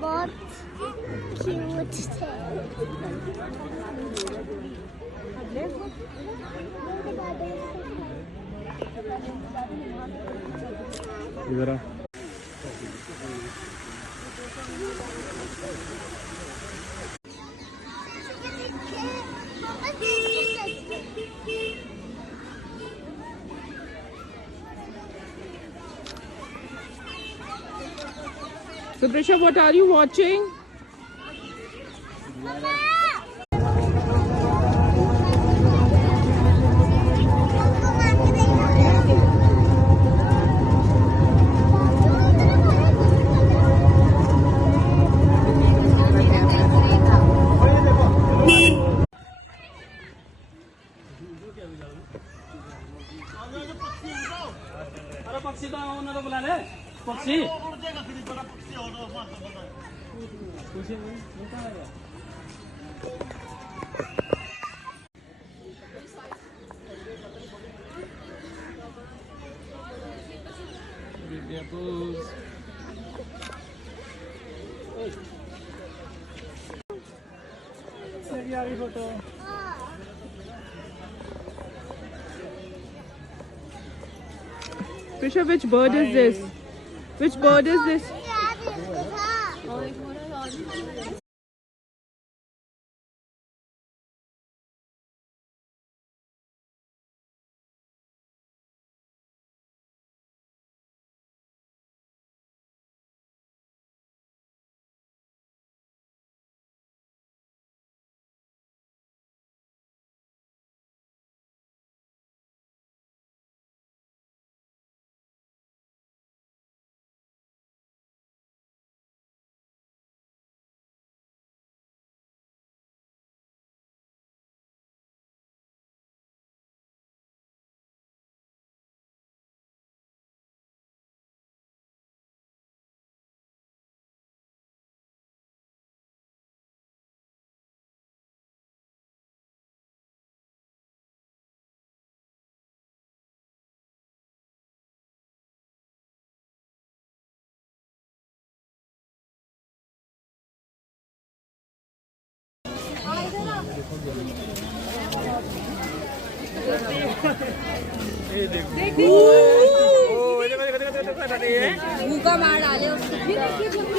बहुत क्यूट थे। इधर आ। So Prisha, what are you watching? पक्षी तो उन्होंने बुला ले पक्षी photo Prisha, which bird is this? Which bird is this? भूखा मार डाले उसको।